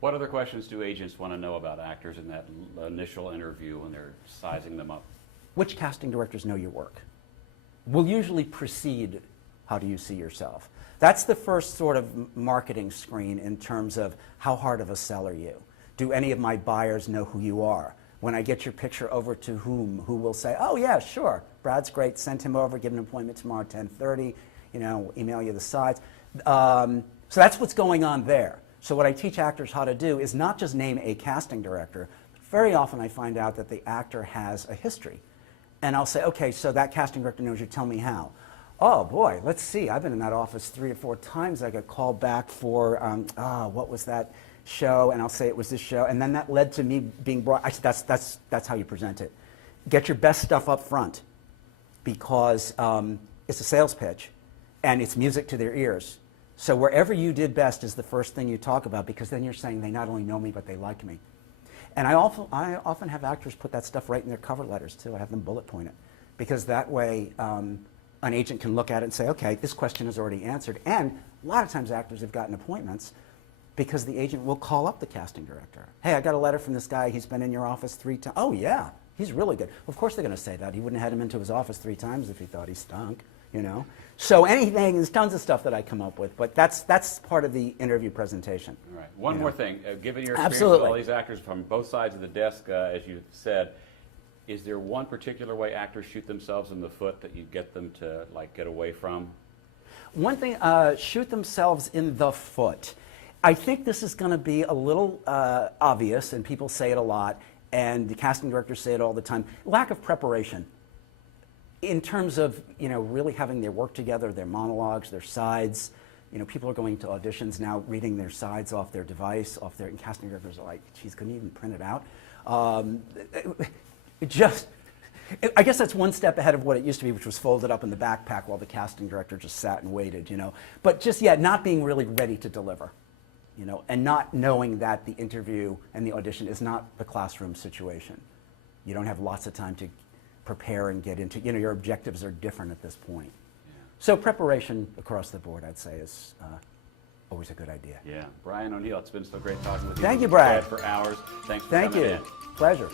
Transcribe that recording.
What other questions do agents want to know about actors in that initial interview when they're sizing them up? Which casting directors know your work? Will usually precede how do you see yourself. That's the first sort of marketing screen in terms of how hard of a sell are you. Do any of my buyers know who you are? When I get your picture over to whom, who will say, oh yeah, sure, Brad's great, send him over, give an appointment tomorrow at 10:30, email you the sides. So that's what's going on there. So what I teach actors how to do is not just name a casting director. Very often I find out that the actor has a history. And I'll say, okay, so that casting director knows you, tell me how. Oh boy, let's see, I've been in that office 3 or 4 times. I got called back for, what was that show? And I'll say it was this show. And then that led to me being brought, I said, that's how you present it. Get your best stuff up front because it's a sales pitch and it's music to their ears. So wherever you did best is the first thing you talk about because then you're saying they not only know me, but they like me. And I often have actors put that stuff right in their cover letters too. I have them bullet point it because that way an agent can look at it and say, okay, this question is already answered. And a lot of times actors have gotten appointments because the agent will call up the casting director. Hey, I got a letter from this guy. He's been in your office 3 times. Oh yeah, he's really good. Of course they're going to say that. He wouldn't have had him into his office 3 times if he thought he stunk. So anything, there's tons of stuff that I come up with, but that's part of the interview presentation. All right. One more thing. Given your experience Absolutely. with all these actors from both sides of the desk, as you said, is there one particular way actors shoot themselves in the foot that you get them to get away from? One thing, shoot themselves in the foot. I think this is going to be a little obvious, and people say it a lot, and the casting directors say it all the time. Lack of preparation. In terms of really having their work together, their monologues, their sides, people are going to auditions now, reading their sides off their device, and casting directors are like, geez, couldn't you even print it out? I guess that's one step ahead of what it used to be, which was folded up in the backpack while the casting director just sat and waited, But just, not being really ready to deliver, and not knowing that the interview and the audition is not the classroom situation. You don't have lots of time to prepare and get into, your objectives are different at this point. Yeah. So preparation across the board, I'd say, is always a good idea. Yeah. Brian O'Neill, it's been so great talking with you. Thank you, Brad. For hours. Thanks for Thank coming you. in. Pleasure.